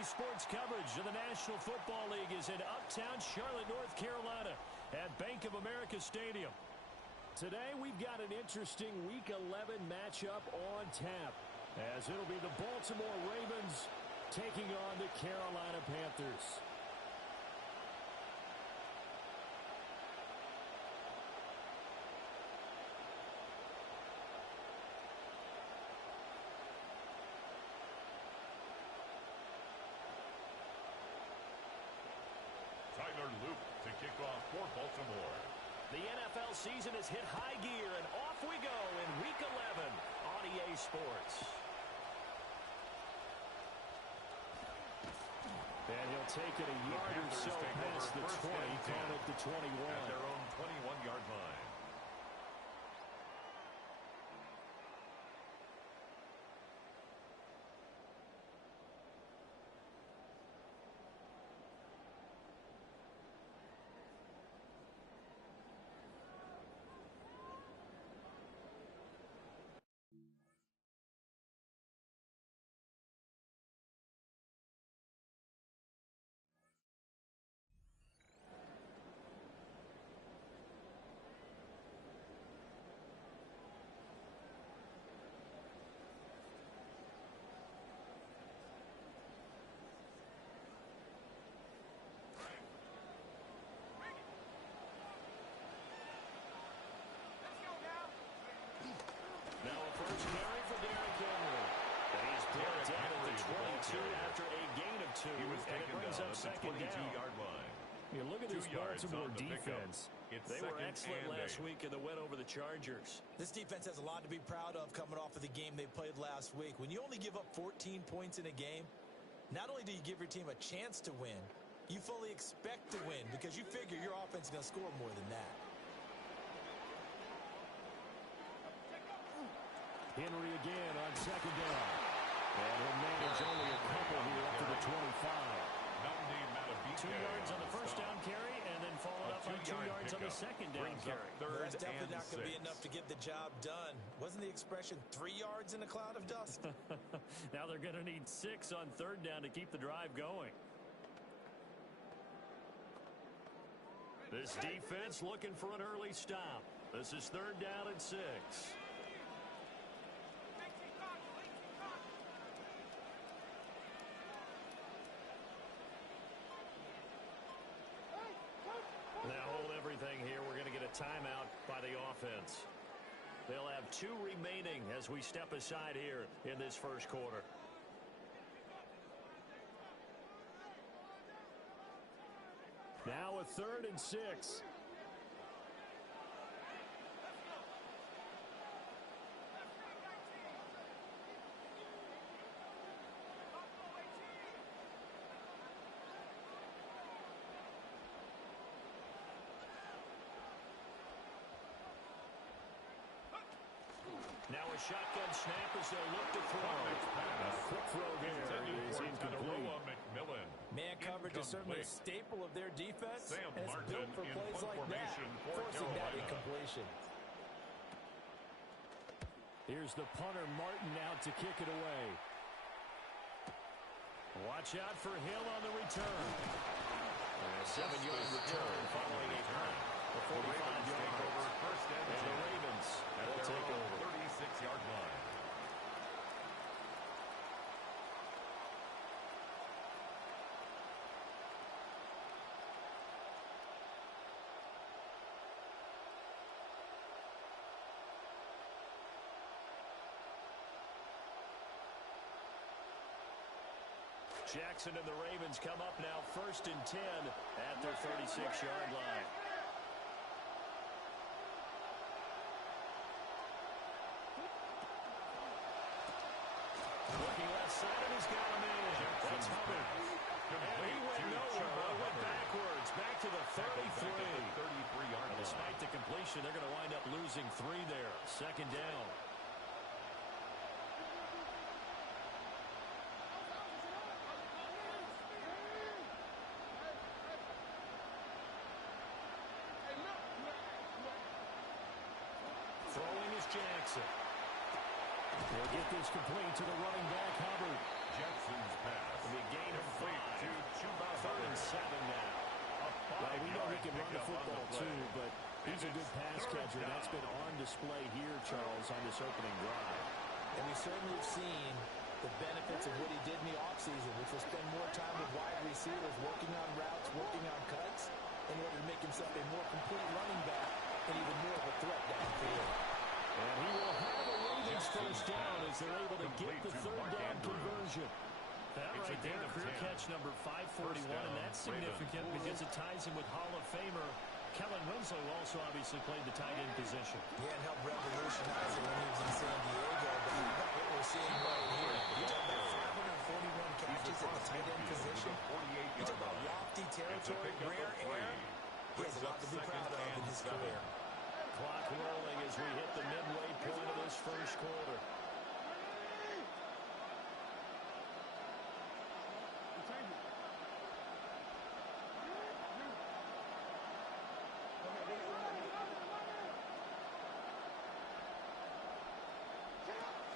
Sports coverage of the National Football League is in uptown Charlotte, North Carolina at Bank of America Stadium. Today we've got an interesting Week 11 matchup on tap, as it'll be the Baltimore Ravens taking on the Carolina Panthers. Tyler Luke to kick off for Baltimore. The NFL season has hit high gear, and off we go in Week 11 on EA Sports. And he'll take it a yard or so past the 20, call it the 21. At their own 21-yard line. Now a first carry for Derrick Henry. And he's brought down at the 22 after a gain of 2. He was taken down up at second the 22-yard line. You look at this Baltimore defense. They were excellent last 8. week in the win over the Chargers. This defense has a lot to be proud of coming off of the game they played last week. When you only give up 14 points in a game, not only do you give your team a chance to win, you fully expect to win because you figure your offense is going to score more than that. Henry again on second down. And he'll manage only a couple here up to the 25. 2 yards on the first down carry, and then followed up by 2 yards on the second down carry. That's definitely not going to be enough to get the job done. Wasn't the expression 3 yards in a cloud of dust? Now they're going to need 6 on third down to keep the drive going. This defense looking for an early stop. This is third down and 6. Now hold everything here. We're going to get a timeout by the offense. They'll have 2 remaining as we step aside here in this first quarter. Now a third and 6. Now a shotgun snap as they'll look to throw. A quick throw there is incomplete. Man coverage is certainly a staple of their defense. Sam and it's Martin built for plays like that, forcing that incompletion. Here's the punter Martin out to kick it away. Watch out for Hill on the return. And a 7-yard return following a punt. The 45 yards. And the Ravens will take over. 36-yard line. Jackson and the Ravens come up now 1st and 10 at their 36-yard line. Looking left side, and he's got him in. That's Hubbard. And he went nowhere. Went backwards. Back to the 33. 33-yard line. Despite the completion, they're going to wind up losing 3 there. Second down. Throwing is Jackson. He'll get this complete to the running back, Hubbard. Jackson's pass. It'll be a gain of 5. Third and 7 now. Well, we know he can run the football too, but he's a good pass catcher. That's been on display here, Charles, on this opening drive. And we certainly have seen the benefits of what he did in the offseason, which was spend more time with wide receivers, working on routes, working on cuts, in order to make himself a more complete running back and even more of a threat downfield. And he will have a Ravens first down as they're able to get the third down conversion. That right there, career catch number 541, and that's significant because it ties him with Hall of Famer Kellen Winslow, who also obviously played the tight end position. Yeah, and helped revolutionize it when he was in San Diego, but what we're seeing right here, you talk about 541 catches at the tight end position. You talk about lofty territory, rare air. He has a lot to be proud of in his career. Clock rolling as we hit the midway point of this first quarter.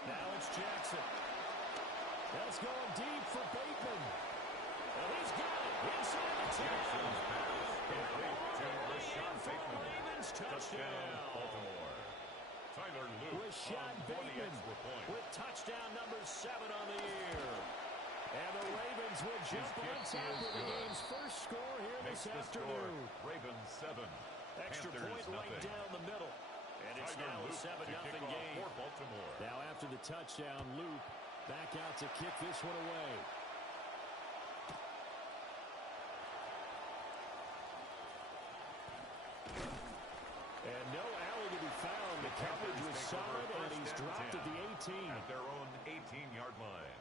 Now it's Jackson. That's going deep for Bateman. And he's got it inside the 10. Ravens touchdown. Baltimore. Tyler Luke Rashad Bateman with touchdown number 7 on the year. And the Ravens will jump on top of the game's first score here this afternoon. Ravens 7. Extra point right down the middle. And it's now a 7-0 game. Now after the touchdown, Luke back out to kick this one away. And no alley to be found. The coverage was solid, and he's dropped at the 18. At their own 18-yard line.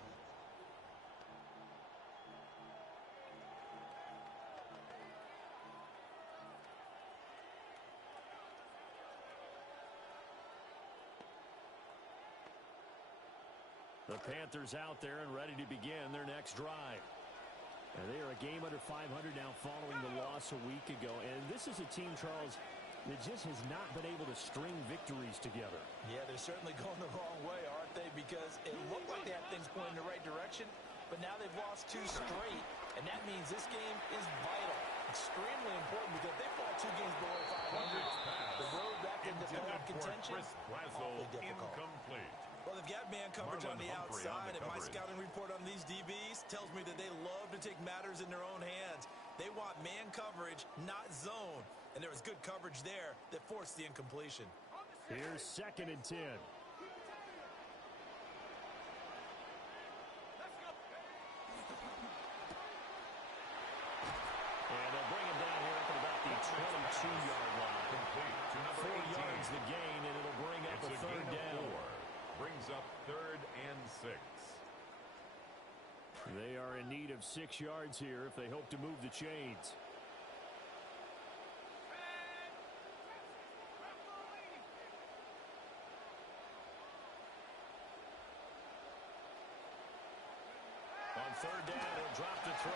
The Panthers out there and ready to begin their next drive. And they are a game under 500 now following the loss a week ago. And this is a team, Charles, that just has not been able to string victories together. Yeah, they're certainly going the wrong way, aren't they? Because it looked like they had things going in the right direction, but now they've lost 2 straight, and that means this game is vital. Extremely important because if they fall 2 games below 500, the road back into playoff contention, awfully difficult. Incomplete. Well, they've got man coverage on the outside, and my scouting report on these DBs tells me that they love to take matters in their own hands. They want man coverage, not zone. And there was good coverage there that forced the incompletion. Here's 2nd and 10. And they'll bring him down here up at about the 22-yard line. Complete to number 4 18. yards the gain, and it'll bring up a third down. 4. Brings up 3rd and 6. They are in need of 6 yards here if they hope to move the chains. On 3rd down, he'll drop the throw.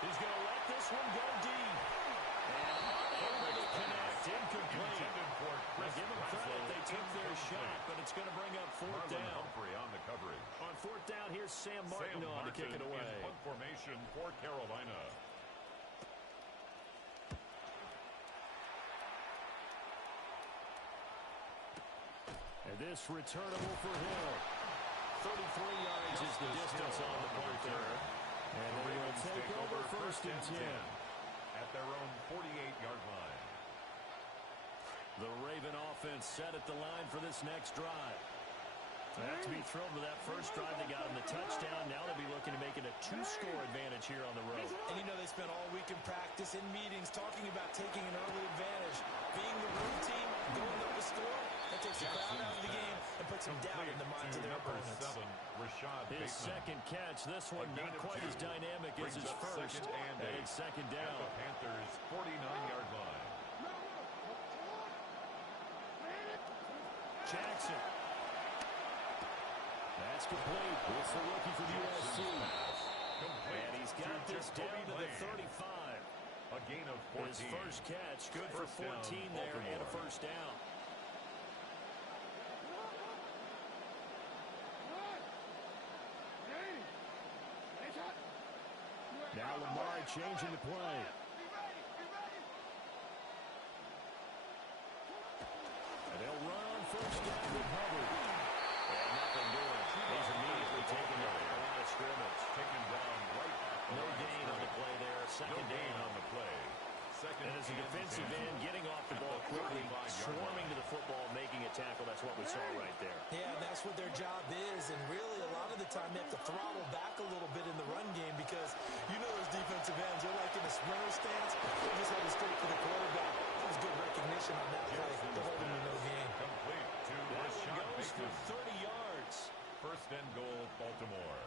He's going to let this one go deep. And unable to connect. Incomplete. Now, give them credit. They took their shot, but it's going to bring up 4th down. On the coverage. On 4th down, here's Sam Martin on to kick it away. In punt formation for Carolina. And this returnable for Hill. 33 yards is the distance on the punt there. And they will take over 1st and 10. At their own 48-yard line. The Raven offense set at the line for this next drive. They have to be thrilled with that first drive. They got him the touchdown. Now they'll be looking to make it a 2-score advantage here on the road. And you know they spent all week in practice, in meetings, talking about taking an early advantage. Being the road team, going up the score, that takes the crowd out of the game and puts some doubt in the minds of their opponents. 7, Rashad His Bateman. 2nd catch, this one not quite as dynamic as his first. And it's 2nd down. At the Panthers' 49-yard line. Jackson. That's complete. It's the rookie for USC. And he's got this down to the 35. A gain of 14. His first catch, good for 14 there and a first down. changing the play. And they'll run on first down with Hubbard. And nothing doing. He's immediately taken down the line of scrimmage. Taken down right at the No line of gain on the scrimmage. play there. Second No gain down. on the play. Second And as a and defensive 10. end, getting off the ball quickly, 35-yard swarming line. to the football, making a tackle. That's what we saw right there. Yeah, and that's what their job is. And really, a lot of the time, they have to throttle back a little bit in the run game because you know those defensive ends, they're like in a sprinter stance. They just headed straight for the quarterback. That was good recognition on that play. They're holding to no gain. Complete to That one Rashad goes for Bateman. 30 yards. First and goal, Baltimore.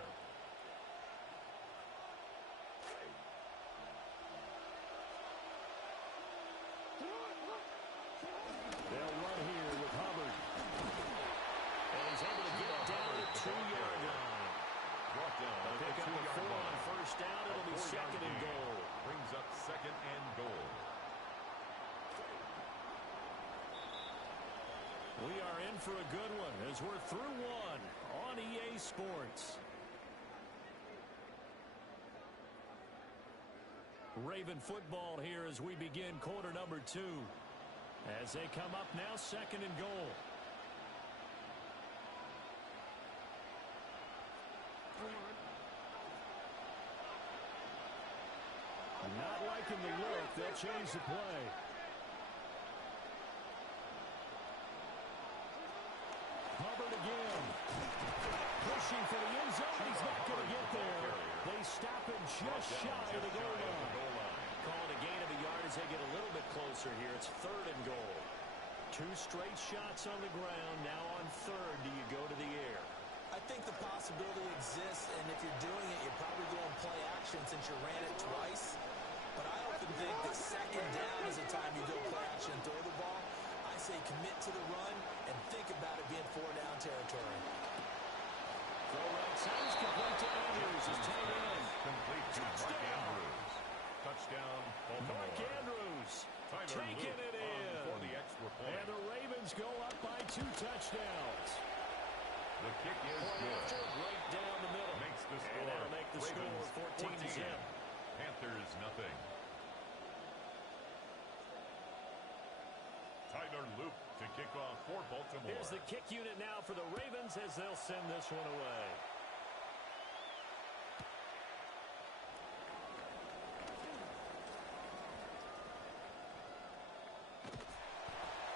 They'll run here with Hubbard. And he's able to get it down at the 2-yard line. Brought down They'll at the pick up a 2-yard 4 on line. first down. It'll be 4-yard second and gain. goal. Brings up second and goal. We are in for a good one as we're through one on EA Sports. Raven football here as we begin quarter number 2. As they come up now, second and goal. Not liking the look. They'll change the play. Hubbard again. Pushing for the end zone. He's not going to get there. They stop him just shy of the goal line. Calling a gain of a yard as they get a little bit closer here. It's third and goal. 2 straight shots on the ground. Now on third, do you go to the air? I think the possibility exists, and if you're doing it, you're probably going play action since you ran it twice. But I often think that second down is the time you go play action and throw the ball. I say commit to the run and think about it being 4-down territory. Throw right side is complete to Andrews. His tight end. Complete to Mark Andrews. Touchdown, Baltimore. Mark Andrews Tyler taking Luke it in. for the extra point. And the Ravens go up by 2 touchdowns. The kick is good. Right down the middle. Makes the score. And that'll make the Ravens score 14-0. Panthers nothing. Tyler Luke to kick off for Baltimore. Here's the kick unit now for the Ravens as they'll send this one away.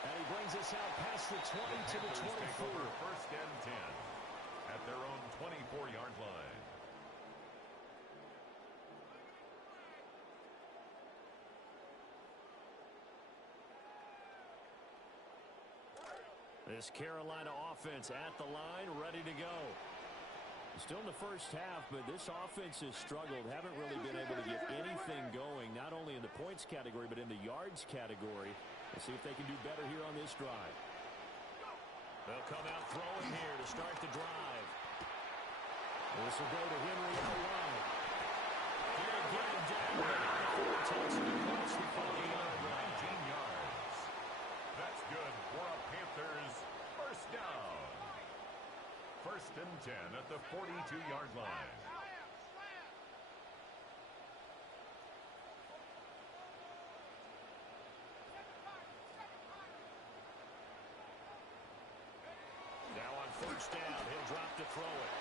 And he brings us out past the 20 to the Panthers take over 24. first and 10 at their own 24-yard line. This Carolina offense at the line, ready to go. Still in the first half, but this offense has struggled. Haven't really been able to get anything going, not only in the points category, but in the yards category. Let's see if they can do better here on this drive. They'll come out throwing here to start the drive. This will go to Henry out wide. Here, get him down. Takes it across the 40-yard line. 19 yards. That's good for a Panthers first down. First and 10 at the 42-yard line. Now on first down, he'll drop to throw it.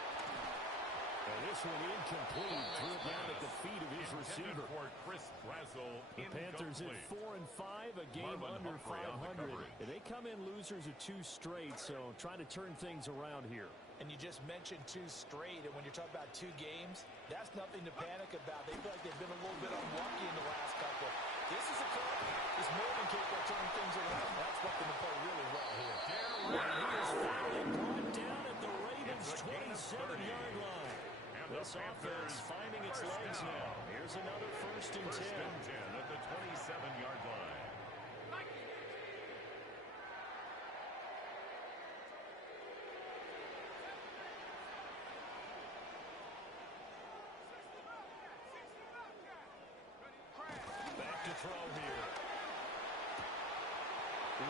And this one incomplete. Threw it down at the feet of his receiver. For Chris Brazzell, The Panthers at 4-5, a game Marlon under Humphrey on the 500. coverage. And they come in losers of 2 straight, so trying to turn things around here. And you just mentioned 2 straight, and when you're talking about 2 games, that's nothing to panic about. They feel like they've been a little bit unlucky in the last couple. This is a club that's more than capable of turning things around. That's something to play really well here. And he is finally brought down at the Ravens' 27-yard line. This offense finding its legs now. Here's another first and 10. First and 10 at the 27-yard line. Back to throw here.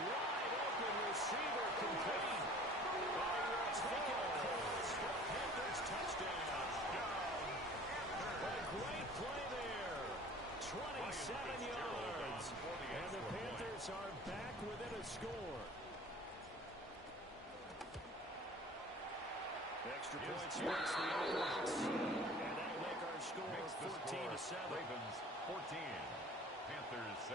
Wide open receiver complete. Panthers touchdown. A great play there 27 yards. And the Panthers are back within a score. Extra points makes the offense. And that'll make our score 14-7. Ravens 14, Panthers 7.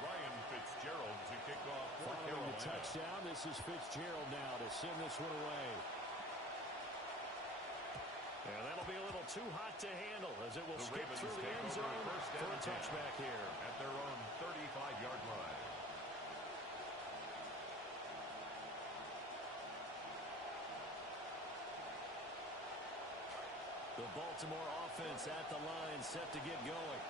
Ryan Fitzgerald to kick off for Following Carolina. the touchdown, this is Fitzgerald now to send this one away. And that'll be a little too hot to handle as it will skip through the end zone for a touchback here. At their own 35-yard line. The Baltimore offense at the line set to get going.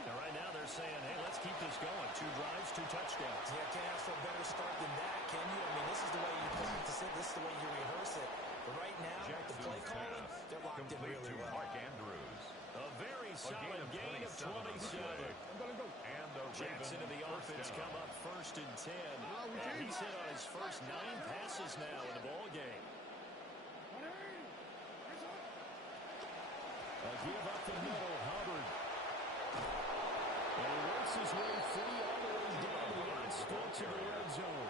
And right now they're saying, hey, let's keep this going. 2 drives, 2 touchdowns. Yeah, can't ask for a better start than that, can you? I mean, this is the way you practice it. This is the way you rehearse it. But right now, the play calling, they're locked in really well. Mark Andrews. A very solid gain of 27. And the Jackson and the offense come up first and 10. And he's hit on his first 9 passes now in the ball game. A give up the middle, Hubbard. And he works his way free all the way down to the outskirts of the red zone.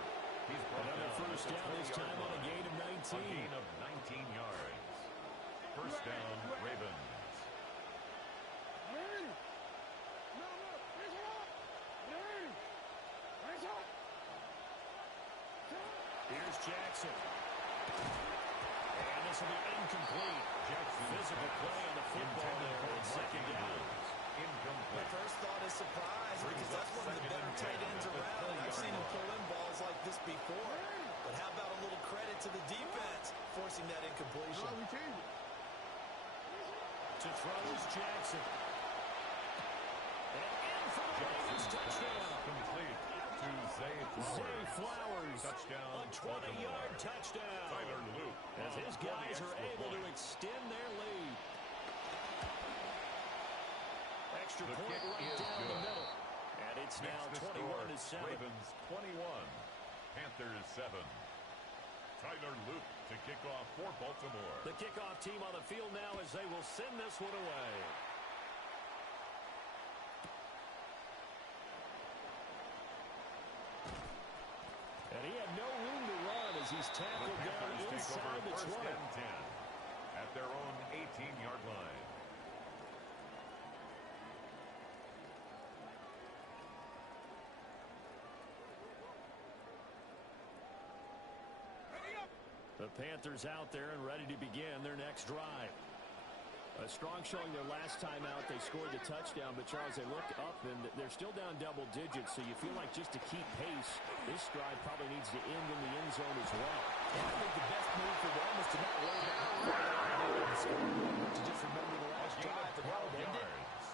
Another first down, this time on a gain of 19. A gain of 19 yards. First down, Ravens. Here's Jackson. And this will be incomplete. Physical play on the football there on second down. My first thought is surprise because that's one of the better tight ends around. I've seen him pull in balls like this before. But how about a little credit to the defense forcing that incompletion? To throw is Jackson. And in for the Ravens touchdown. Complete to Zay Flowers. Touchdown. A 20-yard touchdown. Tyler Luke. As his guys are able to extend their lead. Extra point right down the middle. And it's now 21-7. Ravens 21. Panthers 7. Tyler Luke to kick off for Baltimore. The kickoff team on the field now as they will send this one away. And he had no room to run as he's tackled down inside the 20. And 10 at their own 18-yard line. The Panthers out there and ready to begin their next drive. A strong showing their last time out. They scored the touchdown, but Charles, they look up and they're still down double digits, so you feel like just to keep pace, this drive probably needs to end in the end zone as well. And I think the best move for them is to not worry about how far they are on the scoreboard, but to just remember the last drive and how it ended.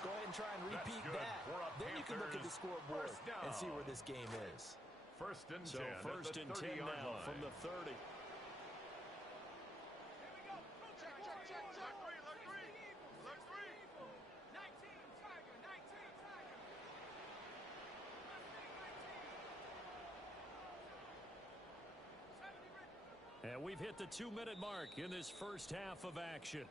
Go ahead and try and repeat that. Then you can look at the scoreboard and see where this game is. First and 10. So first and 10 now from the 30. And we've hit the 2-minute mark in this first half of action.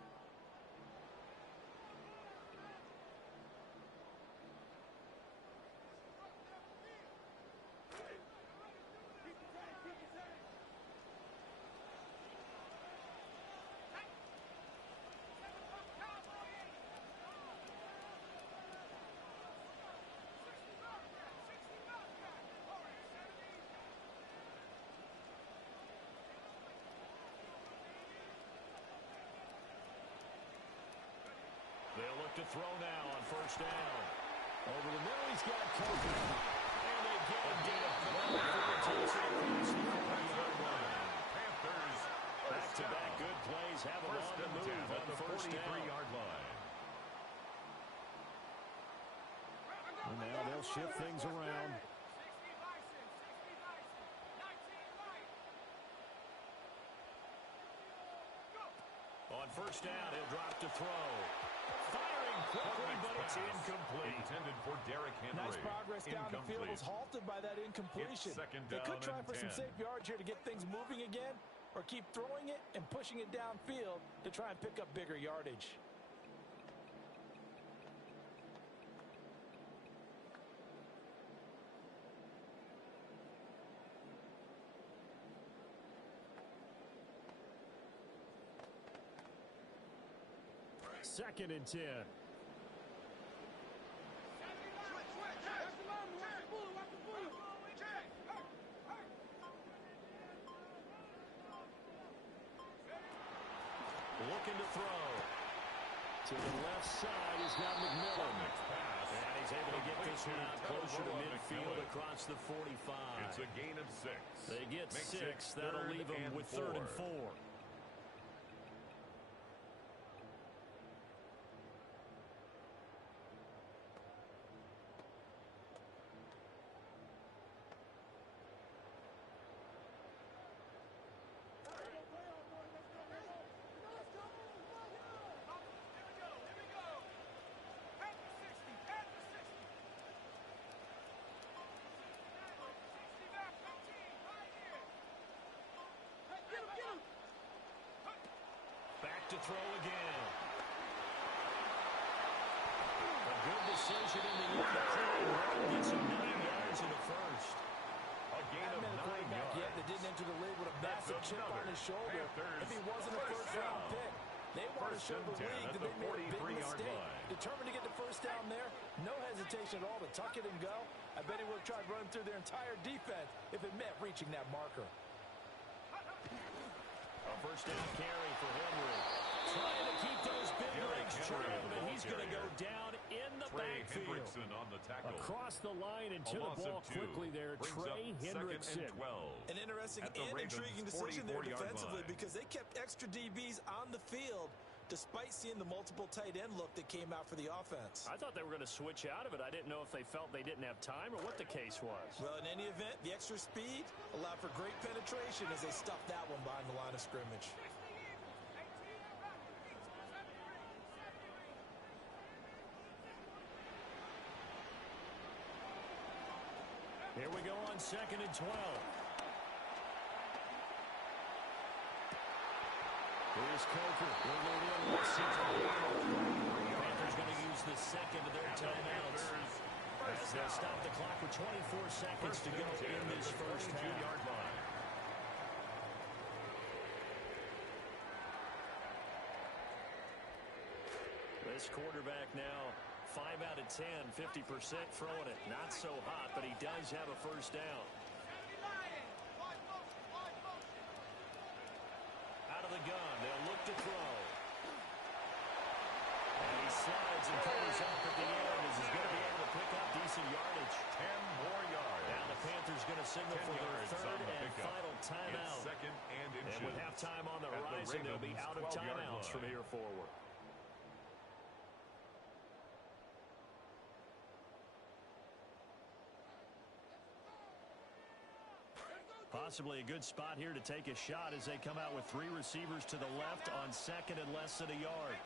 They'll look to throw now on first down. Over the middle, he's got Kobe. And they get him down. Panthers back-to-back good plays. Have him on the move on the first down. 43-yard line. And now they'll shift things around. On first down, he'll drop to throw. Firing quickly, but it's incomplete. Intended for Derrick Henry. Nice progress down the field was halted by that incompletion. They could try for some safe yards here to get things moving again, or keep throwing it and pushing it downfield to try and pick up bigger yardage. 2nd and 10. Looking to throw. To the left side, he's got McMillan. And he's able to get this one out closer to midfield across the 45. It's a gain of 6. They get 6. That'll leave them with 3rd and 4. To throw again. A good decision in the end to clear. Gets him 9 yards in the first. A gain of 9 yards. Yet that didn't enter the league with a massive chip on his shoulder. If he wasn't a first-round pick, they want to show the league that they made a big mistake. Determined to get the first down there. No hesitation at all to tuck it and go. I bet he would have tried running through their entire defense if it meant reaching that marker. A first down carry for Henry. Trying to keep those big legs turned, but he's going to go down in the backfield. On the tackle. Across the line and to the ball quickly there, Trey Hendrickson. An interesting and intriguing decision there defensively because they kept extra DBs on the field despite seeing the multiple tight end look that came out for the offense. I thought they were going to switch out of it. I didn't know if they felt they didn't have time or what the case was. Well, in any event, the extra speed allowed for great penetration as they stuffed that one behind the line of scrimmage. Here we go on 2nd and 12. Here's Coker. Panthers going to use the second of their timeouts. As they'll stop the clock with 24 seconds to go in this first half. This quarterback now 5 out of 10, 50% throwing it. Not so hot, but he does have a first down. Out of the gun, they'll look to throw. And he slides and covers up at the end as he's going to be able to pick up decent yardage. 10 more yards. Now the Panthers going to signal for their 3rd and final timeout. It's 2nd and inches. And with halftime on the horizon, they'll be out of timeouts from here forward. Possibly a good spot here to take a shot as they come out with 3 receivers to the left on 2nd and less than a yard.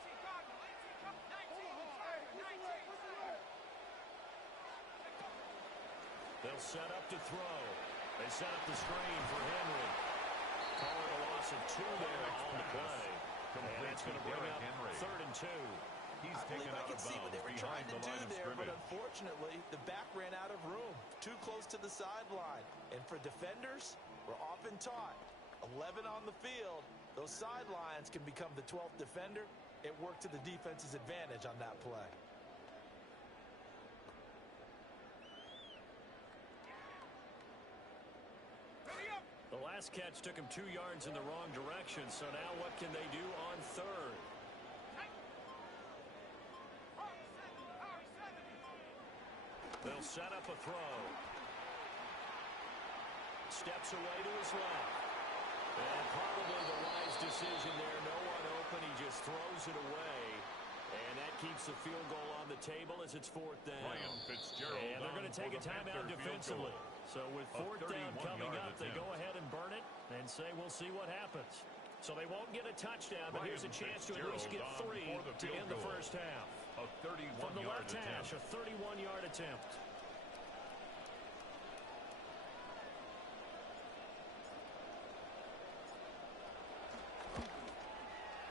They'll set up to throw. They set up the screen for Henry. Call it a loss of 2 there on the play. And that's going to bring up 3rd and 2. I believe I can see what they were trying to do there, but unfortunately, the back ran out of room. Too close to the sideline. And for defenders, we're often taught, 11 on the field, those sidelines can become the 12th defender. It worked to the defense's advantage on that play. The last catch took him 2 yards in the wrong direction, so now what can they do on 3rd? They'll set up a throw. Steps away to his left. And probably the wise decision there. No one open. He just throws it away. And that keeps the field goal on the table as it's 4th down. And they're going to take a timeout defensively. So with 4th down coming up, they go ahead and burn it and say we'll see what happens. So they won't get a touchdown, but here's a chance to at least get 3 to end the first half. From the left hash, a 31-yard attempt.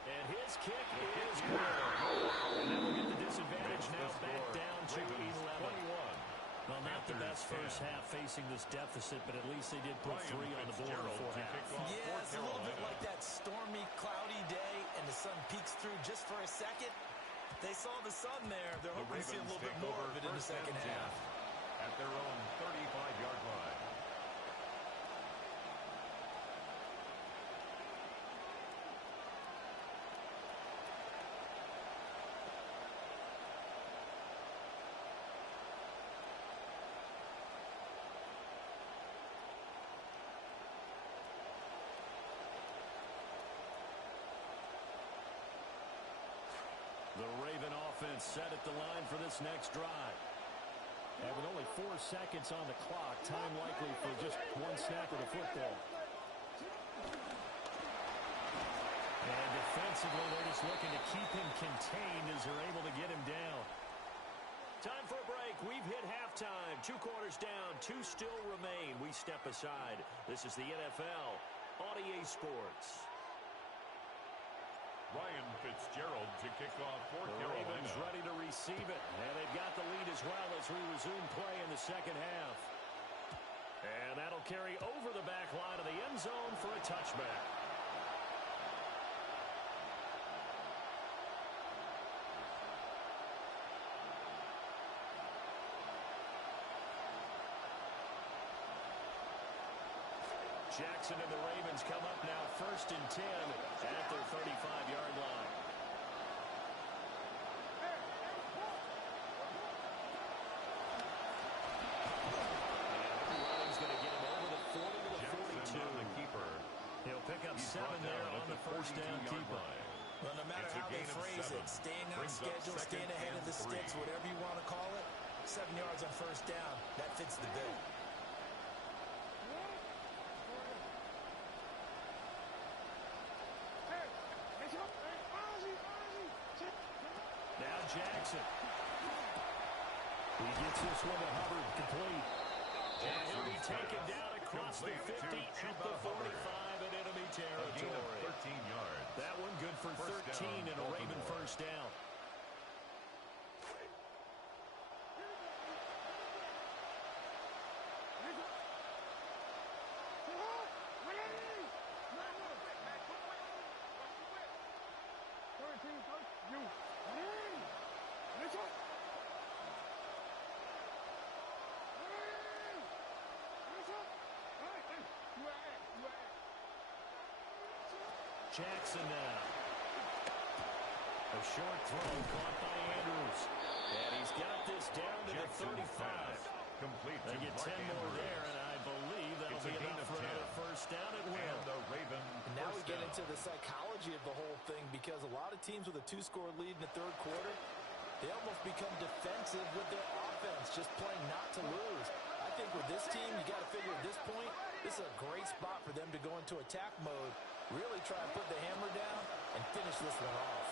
And his kick is good. And that will get the disadvantage now back down to 11. Well, not the best first half facing this deficit, but at least they did put 3 on the board before half. Yeah, it's a little bit like that stormy, cloudy day, and the sun peeks through just for a second. They saw the sun there. They're The hoping to see a Ravens little bit take more over of it in the first and second 10 half. at their own 35-yard line. The Raven offense set at the line for this next drive. And with only 4 seconds on the clock, time likely for just one snap of the football. And defensively, they're just looking to keep him contained as they're able to get him down. Time for a break. We've hit halftime. 2 quarters down. 2 still remain. We step aside. This is the NFL on EA Sports. Ryan Fitzgerald to kick off for Carolina. Ravens ready to receive it. And they've got the lead as well as we resume play in the second half. And that'll carry over the back line of the end zone for a touchback. Jackson and the Ravens come up now 1st and 10 at their 35-yard line. And Running's going to get him over the 40 to the Jackson 42. on the keeper. He'll pick up He's 7 there on the first down keeper. Well, no matter how they phrase it, staying on schedule, staying ahead of the sticks, whatever you want to call it, 7 yards on first down, that fits the bill. Now Jackson. He gets this one to Hubbard, complete. And he'll be taken down across the 50 at the 45 in enemy territory. 13 yards. That one good for 13 and a Raven first down. Jackson now. A short throw caught by Andrews. And he's got this down to Jackson the 35. Complete They to get Mark 10 more Andrews. there, and I believe that'll It's a be gain enough of for 10. another first down at will. And the Raven Now we first get down. into the psychology of the whole thing, because a lot of teams with a 2-score lead in the third quarter, they almost become defensive with their offense, just playing not to lose. I think with this team, you got to figure at this point, this is a great spot for them to go into attack mode, really try to put the hammer down and finish this one off.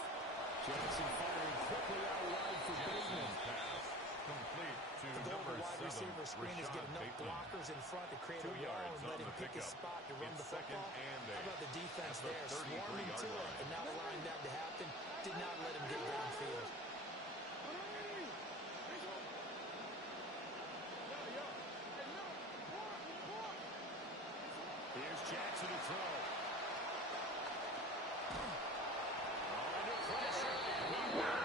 Jackson firing quickly out wide for Bateman. Pass complete to The goal of number a wide 7, receiver screen is get Rashad enough Bateman. blockers in front to create 2 a wall yards and let on him the pick his pickup. spot to run It's the 2nd football. and How about the defense at the there, swarming 33-yard to it, line. and not allowing that to happen, did not let him get downfield. Here's Jackson to throw. Under pressure. He will go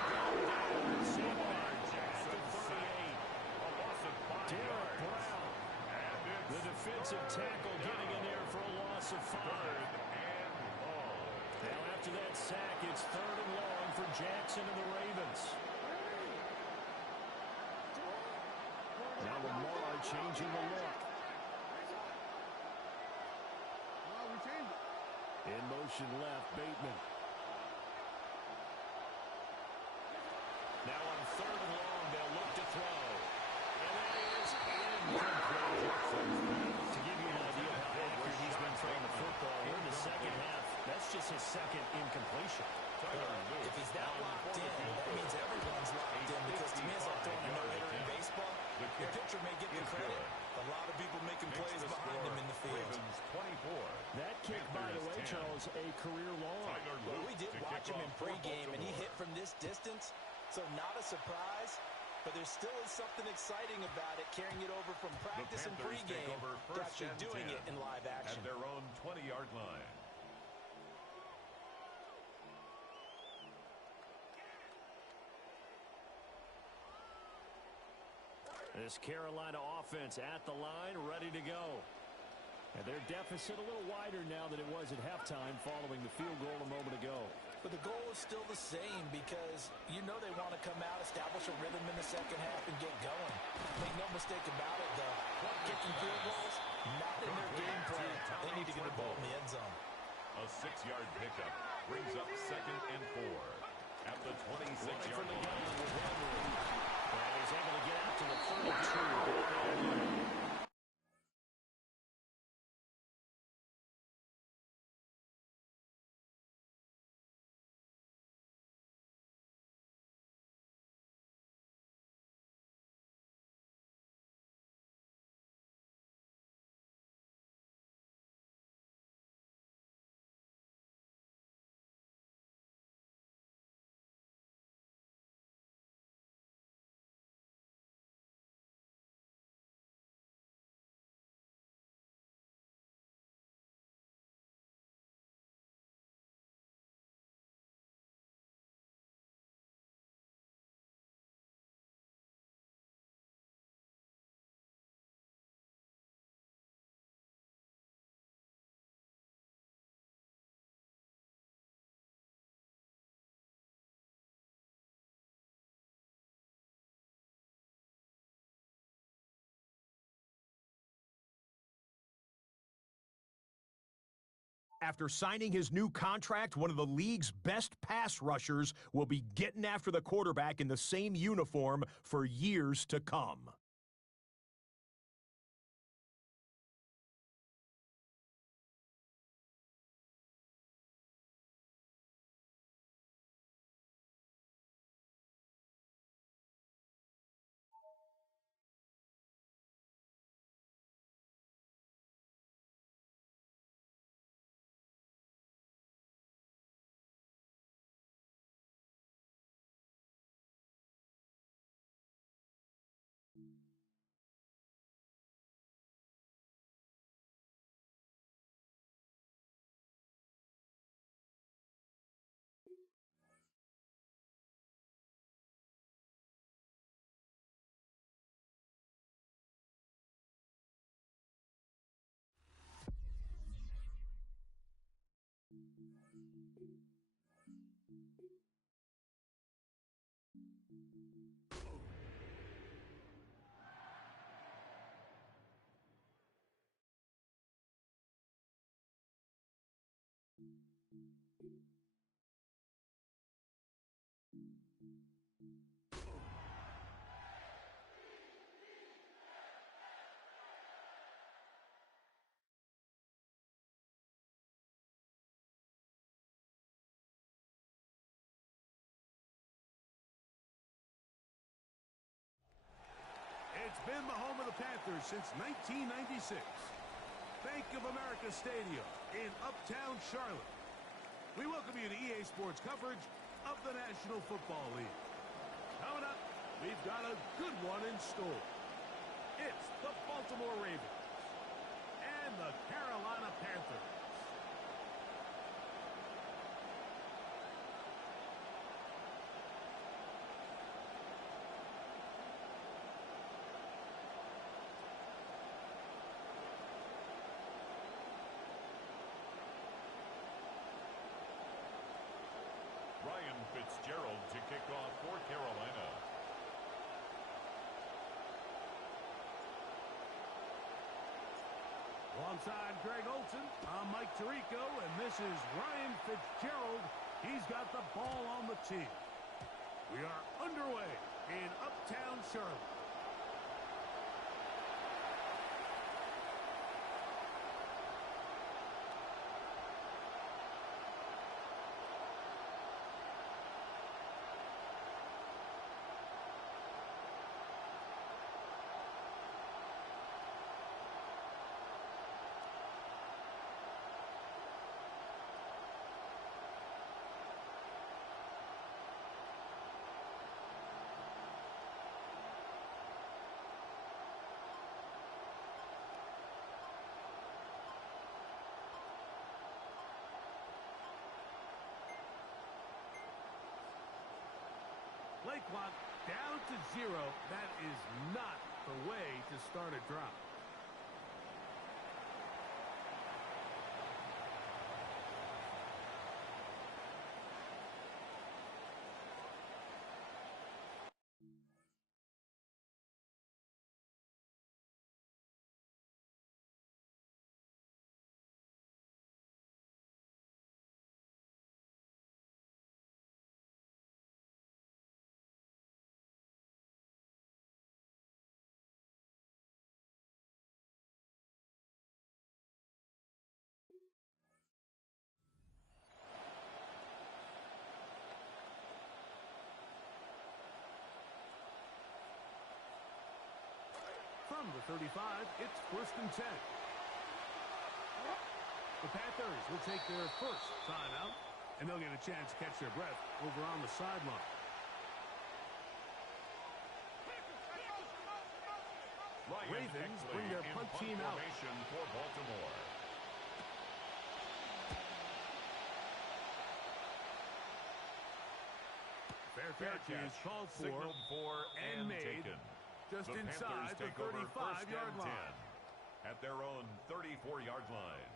down. Saved by Jackson, 38. A loss of 5 Derek yards. Brown. And it's The defensive tackle getting in there for a loss of 5. and long. Now after that sack, it's 3rd and long for Jackson and the Ravens. Now Lamar changing the look. In motion left, Bateman. Now on 3rd and long, they'll look to throw. And that is incomplete. To give you an idea of how accurate he's been throwing the football, we're in the second half. That's just his 2nd incompletion. If he's that locked in, that means everyone's locked in, because to me, it's like throwing a no-hitter in baseball. Your pitcher may get the credit. A lot of people making plays behind him in the field. Ravens 24. That kick, by the way, 10. Charles, a career long. Well, we did watch him in pregame, and he hit from this distance, so not a surprise. But there still is something exciting about it, carrying it over from practice and pregame to actually doing it in live action. At their own 20-yard line. This Carolina offense at the line, ready to go. And their deficit a little wider now than it was at halftime following the field goal a moment ago. But the goal is still the same because you know they want to come out, establish a rhythm in the second half, and get going. Make no mistake about it, though. Kicking field goals, not in their game plan. They need to get the ball in the end zone. A 6-yard pickup brings up 2nd and 4 at the 26-yard line. And he's able to get out to the 32. After signing his new contract, one of the league's best pass rushers will be getting after the quarterback in the same uniform for years to come. It's been the home of the Panthers since 1996. Bank of America Stadium in Uptown Charlotte. We welcome you to EA Sports coverage of the National Football League. Coming up, we've got a good one in store. It's the Baltimore Ravens and the Carolina Panthers. Ryan Fitzgerald to kick off for Carolina. Alongside Greg Olson, I'm Mike Tirico, and this is Ryan Fitzgerald. He's got the ball on the tee. We are underway in Uptown Charlotte. Play clock down to 0. That is not the way to start a drive. From the 35, it's 1st and 10. The Panthers will take their first timeout, and they'll get a chance to catch their breath over on the sideline. Ravens bring their punt team out. For Baltimore. Fair catch is called for and made taken. just the inside the Panthers take over 35-yard line. at their own 34-yard line.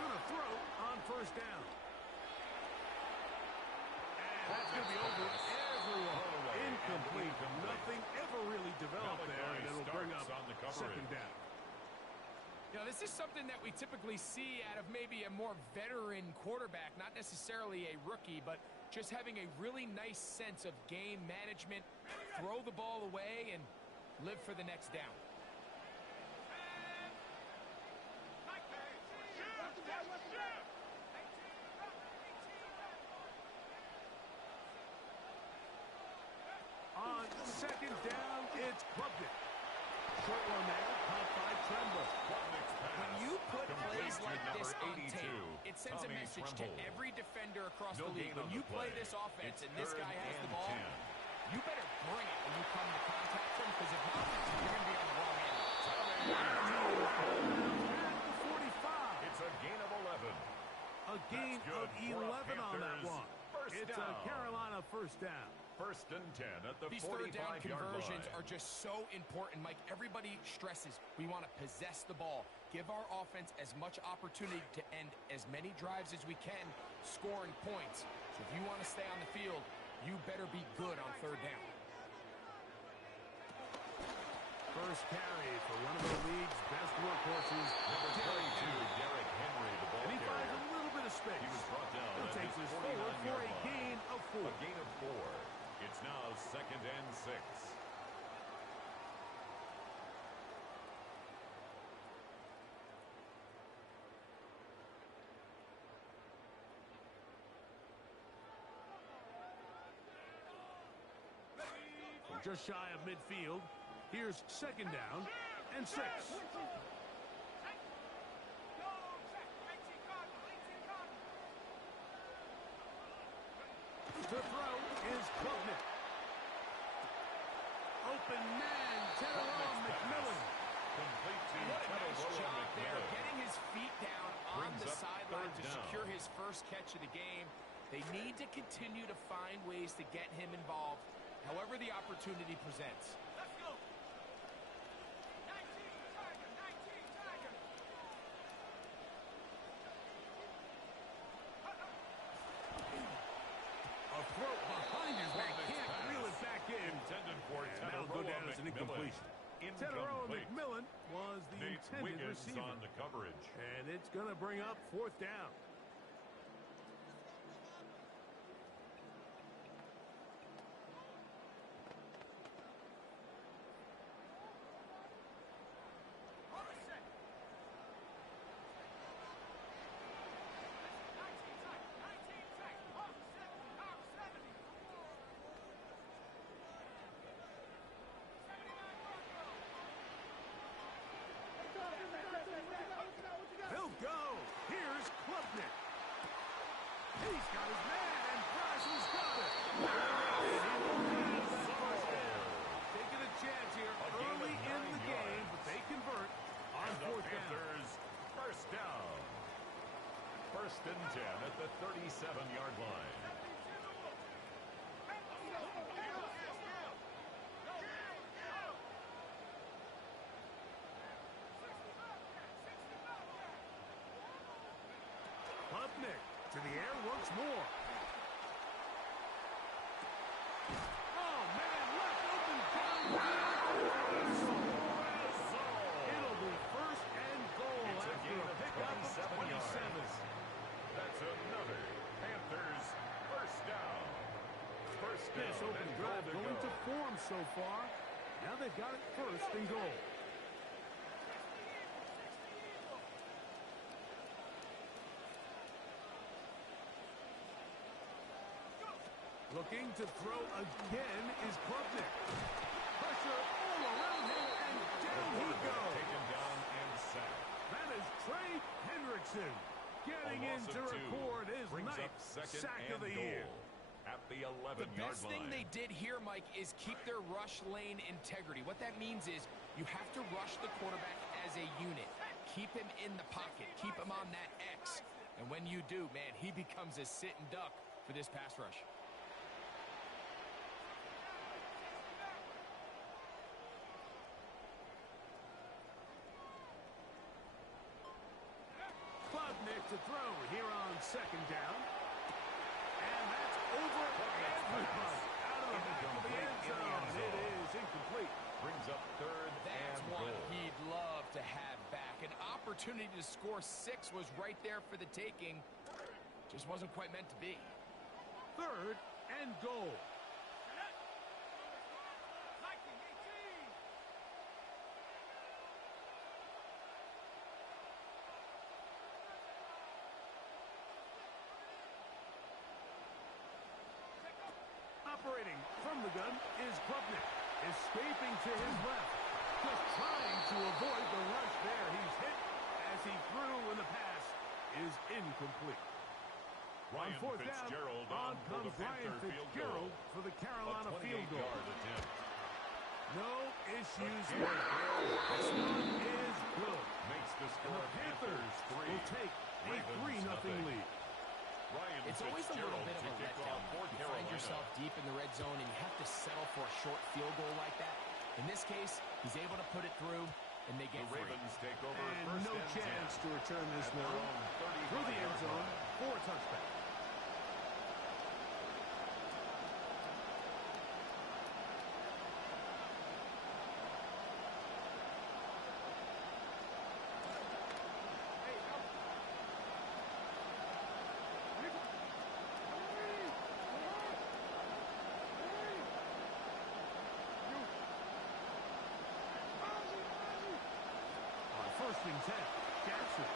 Gonna throw on 1st down. And that's going to be over everyone. Incomplete. Nothing ever really developed there, and it'll bring up on the 2nd down. You know, this is something that we typically see out of maybe a more veteran quarterback, not necessarily a rookie, but just having a really nice sense of game management, throw the ball away, and live for the next down. On 2nd down, it's Klubnik. Short one there, caught by Tremble. When you put plays like this on tape, it sends a message to every defender across the league. When you play this offense and this guy has the ball, you better bring it when you come to contact him, because if not, you're going to be on the wrong end. At the 45. It's a gain of 11. A gain of 11 on that one. It's a Carolina 1st down. 1st and 10 at the 45-yard line. These third down conversions are just so important, Mike. Everybody stresses we want to possess the ball, give our offense as much opportunity to end as many drives as we can, scoring points. So if you want to stay on the field, you better be good on 3rd down. First carry for one of the league's best workhorses, Number 22, Derrick Henry, the ball and he carrier. finds a little bit of space. He was brought down. He'll take this forward for a gain of 4. A gain of 4. It's now 2nd and 6. From just shy of midfield, here's 2nd down and 6. To throw is Klubnik. Open man, Tyrone McMillan. Complete to What a nice Tyrone job there, McMillan. getting his feet down on Brings the up sideline 3rd to down. secure his first catch of the game. They need to continue to find ways to get him involved, however the opportunity presents. Let's go. 19 Tiger. A throw behind his back, can't reel it back in. Intended for And that'll go down as an incompletion. Tyrone McMillan was the Nate intended Wiggins receiver. on the coverage. And it's going to bring up 4th down. He's got his man, and Bryson's got it. And he will grab that first down. Taking a chance here early in the game, but they convert on fourth down. Panthers first down. First and 10 at the 37-yard line. Klubnik to the air once more. Oh, man, left open downfield. It'll be first and goal after a pickup of 27. That's another Panthers first down. First down. This open drive going to form so far. Now they've got it first and goal. Looking to throw again is Klubnik. Pressure all around him, and down he goes. Taken down and sacked. That is Trey Hendrickson getting in to record his ninth sack of the year. At the 11-yard line. The best thing they did here, Mike, is keep their rush lane integrity. What that means is you have to rush the quarterback as a unit. Keep him in the pocket. Keep him on that X. And when you do, man, he becomes a sitting duck for this pass rush. Klubnik to throw here on second down. And that's over everybody. Out of the back of the end zone. It is incomplete. Brings up third That's and one goal. he'd love to have back. An opportunity to score 6 was right there for the taking. Just wasn't quite meant to be. Third and goal. Operating from the gun is Klubnik. Escaping to his left. Just trying to avoid the rush there. He's hit as he threw, and the pass is incomplete. On Ryan fourth Fitzgerald down, on for the comes Ryan Panther field Fitzgerald goal. for the A Carolina field goal. 28-yard attempt. No issues here. This one is good. Makes the And score the Panthers 3. will take a Ravens 3-0 lead. Ryan It's always a little Fitzgerald bit of to a kick letdown. off for You find Carolina. yourself deep in the red zone, and you have to settle for a short field goal like that. In this case, he's able to put it through, and they The get free. Ravens take over And first no and chance 10 to return this at their one own through the end 35-yard zone line. for a touchback. On first and 10, Jackson.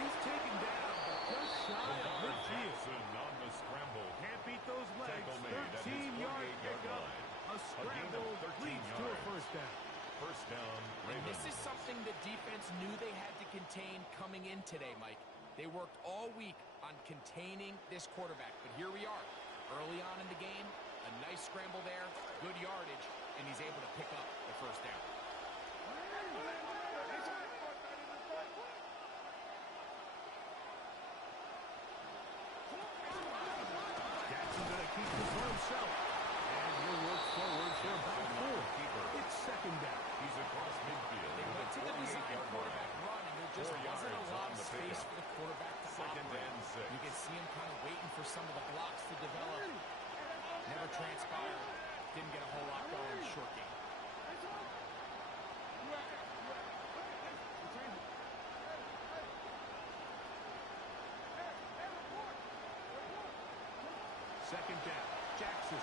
He's taken down, but just shy of midfield. Jackson on the scramble. Can't beat those legs. Tackle made at his 13-yard 48-yard pickup. line. A scramble 13 leads to a yards. first down. First down, And Ravens. this is something the defense knew they had to contain coming in today, Mike. They worked all week on containing this quarterback, but here we are. Early on in the game, a nice scramble there, good yardage, and he's able to pick up the first down. Jackson going to keep this for himself. And he'll work forward for about 4. It's second down. He's across midfield. They went to the design 48-yard quarterback line. run, and there just 4 wasn't a yards lot on of the space pickup. for the quarterback to Second operate. and 6. You can see him kind of waiting for some of the blocks to develop. Never transpired. Didn't get a whole lot going. Short game. Second down. Jackson.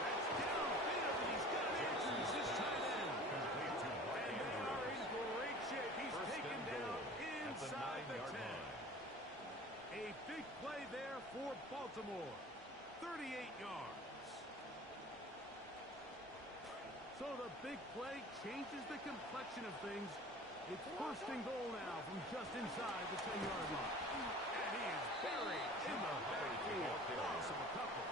That's downfield, and he's got answers this tight end. Complete to Mark And they are in Andrews. great shape. He's First taken and down goal at the inside the 9-yard 10. line. A big play there for Baltimore. 38 yards. So the big play changes the complexion of things It's first and goal now from just inside the 10-yard line. And he is buried in the backfield. Loss of a couple.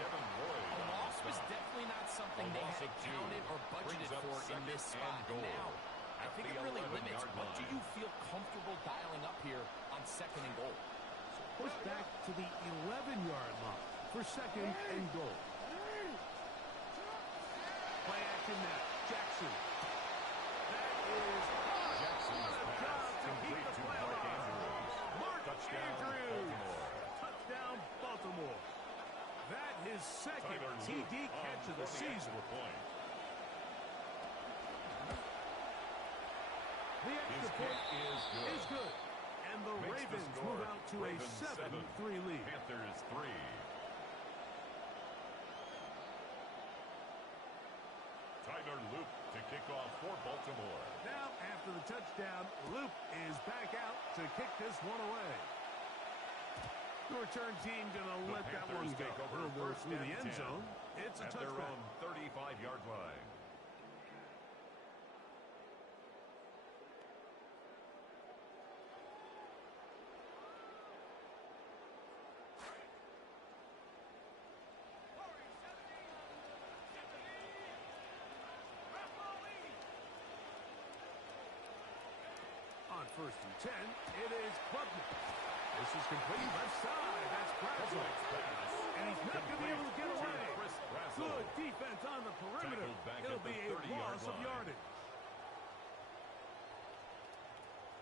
Devin Lloyd. A loss was definitely not something they had accounted or budgeted for in this spot. Now, I think it really limits what do you feel comfortable dialing up here on second and goal. Push back to the 11-yard line for second and goal. Play action now. Jackson. That is Jackson's what a job pass to keep complete the to play Mark alive. Andrews. Mark Touchdown, Andrews. Baltimore. Touchdown, Baltimore. That his second Tyler TD Luke catch of the on the season. extra point. The extra His point kick is good. And the Makes the Ravens score. move out to Ravens a 7-3 lead. Panthers 3. Tyler Luke to kick off for Baltimore. Now, after the touchdown, Luke is back out to kick this one away. The return team going to let that one go. Take over It'll go first through and the end 10. zone. It's a At their touchdown. own 35-yard line. On first and 10, it is Klubnik. This is complete left side. That's Brazel. And he's not going to be able to get away. Good defense on the perimeter. It'll be a loss of yardage.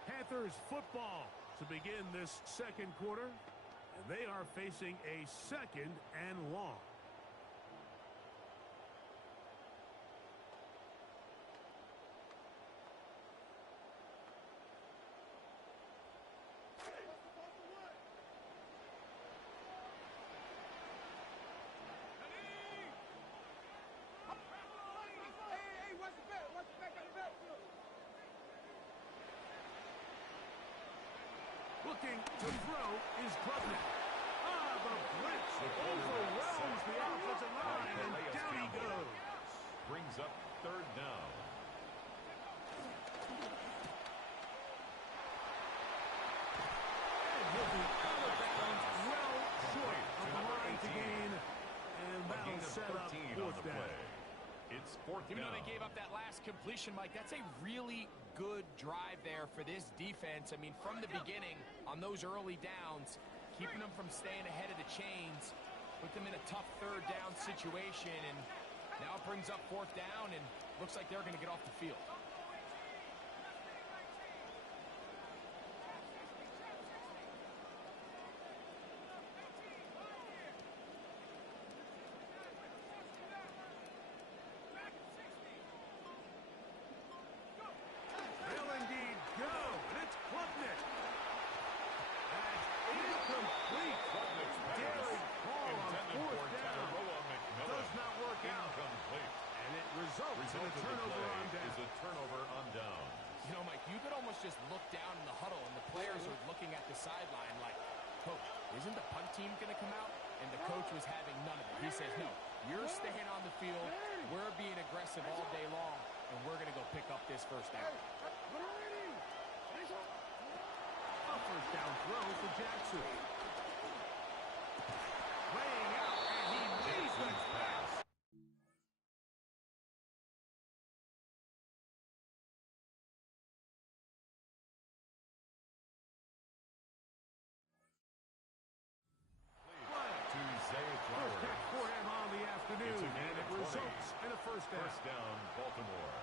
Panthers football to begin this second quarter. And they are facing a second and long. Looking to throw is Klubnik. The blitz overwhelms the offensive line, and down he goes. Brings up third down. And he'll be out of bounds, well short of the line to gain, and that'll set up fourth down. It's fourth down. Even though they gave up that last completion, Mike, that's a really good drive there for this defense. I mean, from the beginning, on those early downs, keeping them from staying ahead of the chains, put them in a tough third down situation, and now it brings up fourth down, and looks like they're going to get off the field. They'll indeed go, and it's Klubnik. That's incomplete. Daring call on fourth down. Does not work out. Incomplete. And it results in a turnover on down. Is a turnover on down. You know, Mike, you could almost just look down in the huddle, and the players are looking at the sideline like, Coach, isn't the punt team going to come out? And the coach was having none of it. He says, no, you're staying on the field. We're being aggressive all day long, and we're going to go pick up this first down. A first down throw for Jackson. Laying out, and he leads the pass. To Zay First Flowers. catch for him on the afternoon, It's a gain and it of 20. results in a first down. First down, Baltimore.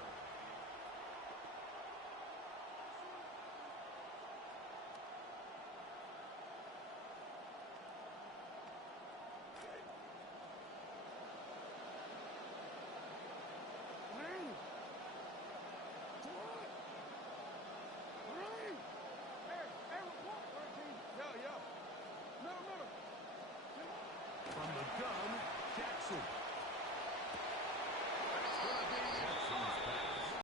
From the gun, Jackson.